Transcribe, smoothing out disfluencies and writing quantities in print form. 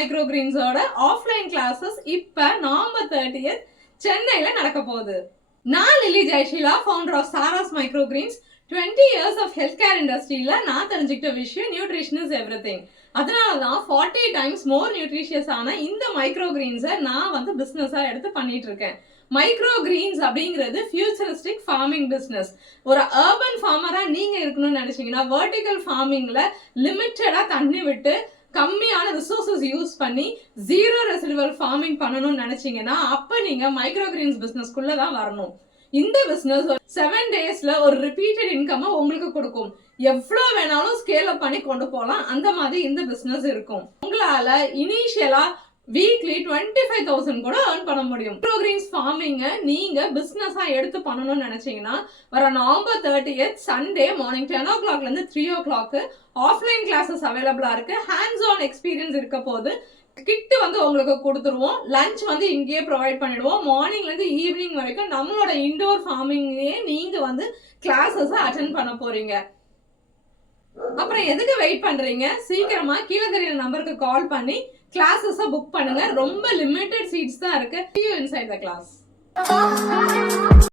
Micro கிரீன்ஸோட offline classes இப்ப November 30th சென்னையில நடக்க போகுது. நான் Lilly Jayasheela, founder of Sara's micro greens. 20 years of health care இண்டஸ்ட்ரியில நான் தெரிஞ்சுக்கிட்ட விஷயம் நியூட்ரிஷன் இஸ் எவ்ரிதிங். அதனாலதான் 40 times மோர் நியூட்ரிஷியஸ் ஆன இந்த மைக்ரோ கிரீன்ஸை நான் பிசினஸா எடுத்து பண்ணிட்டு இருக்கேன். மைக்ரோ கிரீன்ஸ் அப்படிங்கிறது ஃபியூச்சரிஸ்டிக் ஃபார்மிங் பிசினஸ். ஒரு அர்பன் ஃபார்மரா நீங்க இருக்கணும்னு நினைச்சீங்கன்னா, வெர்டிகல் ஃபார்மிங்ல லிமிட்டடா தண்ணி விட்டு கம்மியான ரிசோர்சஸ் யூஸ் பண்ணி ஜீரோ ரெசிடுவல் ஃபார்மிங் பண்ணணும்னு நினைச்சீங்கன்னா, அப்ப நீங்க மைக்ரோ கிரீன்ஸ் பிசினஸ்க்குள்ள தான் வரணும். இந்த பிசினஸ் 7 daysல ஒரு ரிப்பீட்டட் இன்கம் உங்களுக்கு கொடுக்கும். எவ்வளவு வேணாலும் ஸ்கேல் அப் பண்ணி கொண்டு போகலாம். அந்த மாதிரி இந்த பிசினஸ் இருக்கும். உங்களால இனிஷியலா வீக்லி 25,000 கூட earn பண்ண முடியும். மைக்ரோ கிரீன்ஸ் ஃபார்மிங்க நீங்க பிசினஸா எடுத்து பண்ணணும்னு நினைச்சீங்கன்னா, வர November 30th Sunday morning 10 o'clock இருந்து 3 o'clock ஆஃப்லைன் கிளாஸஸ் அவைலபிளா இருக்கு. ஹேண்ட்ஸ் ஆன் எக்ஸ்பீரியன்ஸ் இருக்க போது கிட் உங்களுக்கு கொடுத்துருவோம். லஞ்ச் இங்கேயே ப்ரொவைட் பண்ணிடுவோம். மார்னிங்ல இருந்து ஈவினிங் வரைக்கும் நம்மளோட இன்டோர் ஃபார்மிங்லயே நீங்க கிளாஸஸ் அட்டென்ட் பண்ண போறீங்க. அப்புறம் எதுக்கு வெயிட் பண்றீங்க? சீக்கிரமா கீழே தெரியற நம்பருக்கு கால் பண்ணி கிளாஸஸ் புக் பண்ணுங்க. ரொம்ப லிமிட்டட் சீட்ஸ் தான் இருக்கு. See you inside the class.